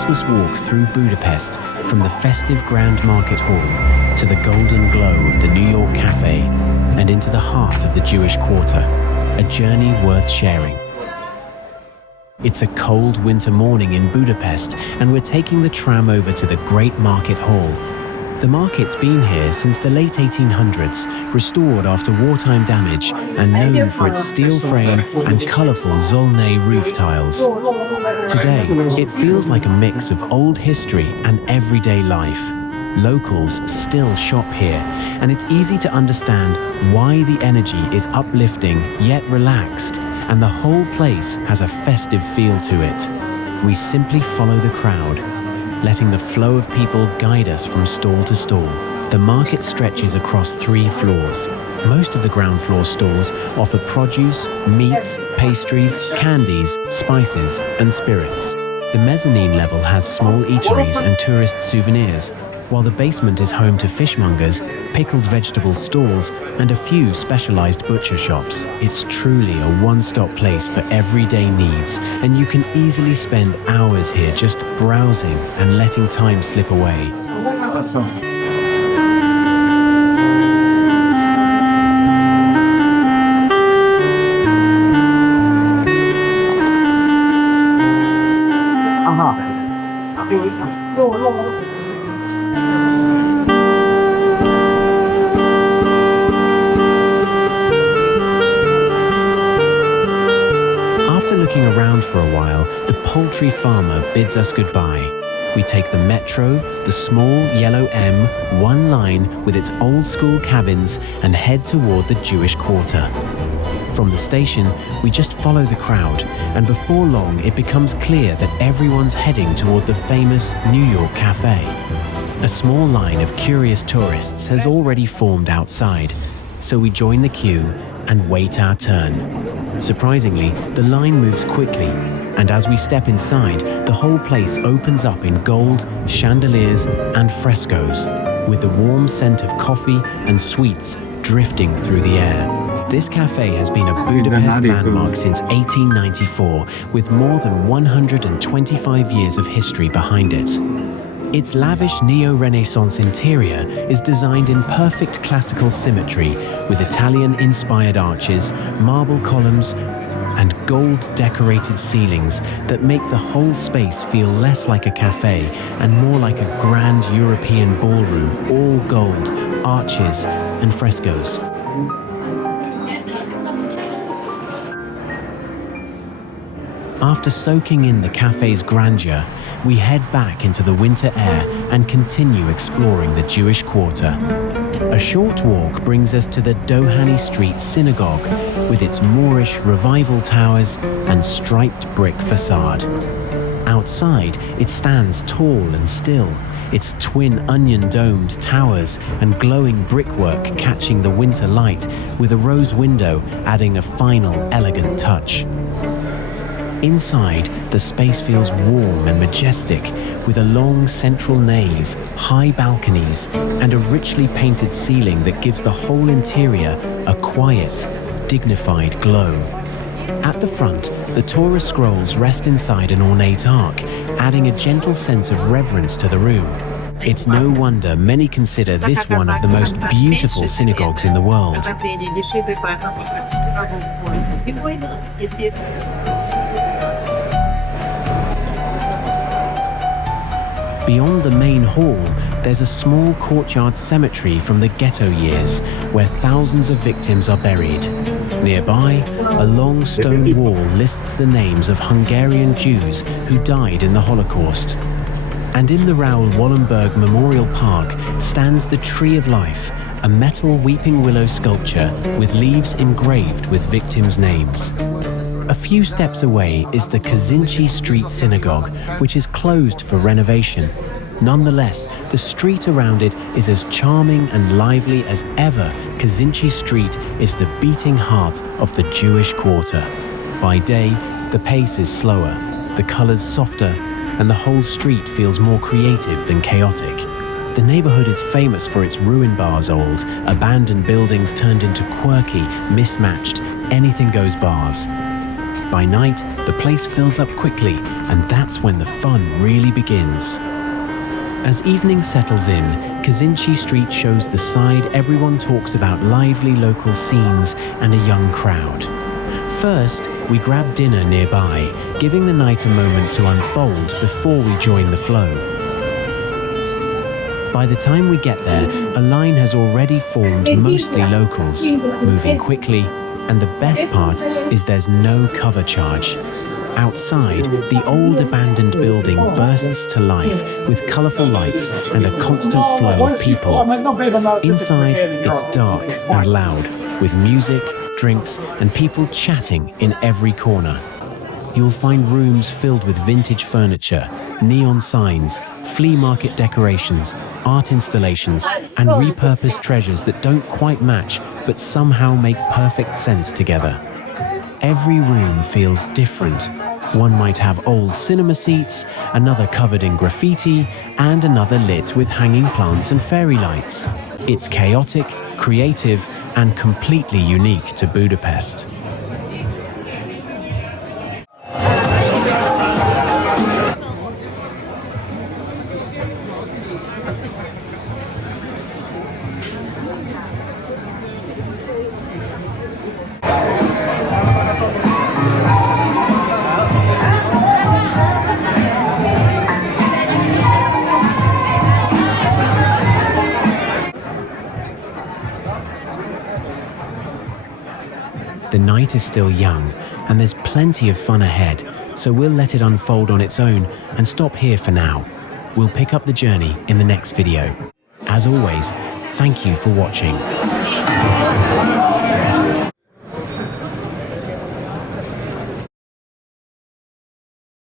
Christmas walk through Budapest, from the festive Grand Market Hall to the golden glow of the New York Café and into the heart of the Jewish Quarter, a journey worth sharing. It's a cold winter morning in Budapest, and we're taking the tram over to the Great Market Hall. The market's been here since the late 1800s, restored after wartime damage and known for its steel frame and colourful Zolnay roof tiles. Today, it feels like a mix of old history and everyday life. Locals still shop here, and it's easy to understand why the energy is uplifting yet relaxed, and the whole place has a festive feel to it. We simply follow the crowd, letting the flow of people guide us from stall to stall. The market stretches across 3 floors. Most of the ground floor stalls offer produce, meats, pastries, candies, spices, and spirits. The mezzanine level has small eateries and tourist souvenirs, while the basement is home to fishmongers, pickled vegetable stalls, and a few specialized butcher shops. It's truly a one-stop place for everyday needs, and you can easily spend hours here just browsing and letting time slip away. After looking around for a while, the poultry farmer bids us goodbye. We take the metro, the small yellow M, one line with its old-school cabins, and head toward the Jewish Quarter. From the station, we just follow the crowd, and before long it becomes clear that everyone's heading toward the famous New York Café. A small line of curious tourists has already formed outside, so we join the queue and wait our turn. Surprisingly, the line moves quickly, and as we step inside, the whole place opens up in gold, chandeliers, and frescoes, with the warm scent of coffee and sweets drifting through the air. This cafe has been a Budapest landmark since 1894, with more than 125 years of history behind it. Its lavish neo-Renaissance interior is designed in perfect classical symmetry, with Italian-inspired arches, marble columns, and gold-decorated ceilings that make the whole space feel less like a cafe and more like a grand European ballroom, all gold, arches, and frescoes. After soaking in the cafe's grandeur, we head back into the winter air and continue exploring the Jewish Quarter. A short walk brings us to the Dohány Street Synagogue, with its Moorish revival towers and striped brick facade. Outside, it stands tall and still, its twin onion-domed towers and glowing brickwork catching the winter light, with a rose window adding a final elegant touch. Inside, the space feels warm and majestic, with a long central nave, high balconies, and a richly painted ceiling that gives the whole interior a quiet, dignified glow. At the front, the Torah scrolls rest inside an ornate ark, adding a gentle sense of reverence to the room. It's no wonder many consider this one of the most beautiful synagogues in the world. Beyond the main hall, there's a small courtyard cemetery from the ghetto years, where thousands of victims are buried. Nearby, a long stone wall lists the names of Hungarian Jews who died in the Holocaust. And in the Raoul Wallenberg Memorial Park stands the Tree of Life, a metal weeping willow sculpture with leaves engraved with victims' names. A few steps away is the Kazinczy Street Synagogue, which is closed for renovation. Nonetheless, the street around it is as charming and lively as ever. Kazinczy Street is the beating heart of the Jewish Quarter. By day, the pace is slower, the colors softer, and the whole street feels more creative than chaotic. The neighborhood is famous for its ruin bars, old, abandoned buildings turned into quirky, mismatched, anything-goes bars. By night, the place fills up quickly, and that's when the fun really begins. As evening settles in, Kazinczy Street shows the side everyone talks about: lively local scenes and a young crowd. First, we grab dinner nearby, giving the night a moment to unfold before we join the flow. By the time we get there, a line has already formed, mostly locals, moving quickly, and the best part is there's no cover charge. Outside, the old abandoned building bursts to life with colourful lights and a constant flow of people. Inside, it's dark and loud, with music, drinks, and people chatting in every corner. You'll find rooms filled with vintage furniture, neon signs, flea market decorations, art installations, and repurposed treasures that don't quite match but somehow make perfect sense together. Every room feels different. One might have old cinema seats, another covered in graffiti, and another lit with hanging plants and fairy lights. It's chaotic, creative, and completely unique to Budapest. The night is still young, and there's plenty of fun ahead, so we'll let it unfold on its own and stop here for now. We'll pick up the journey in the next video. As always, thank you for watching.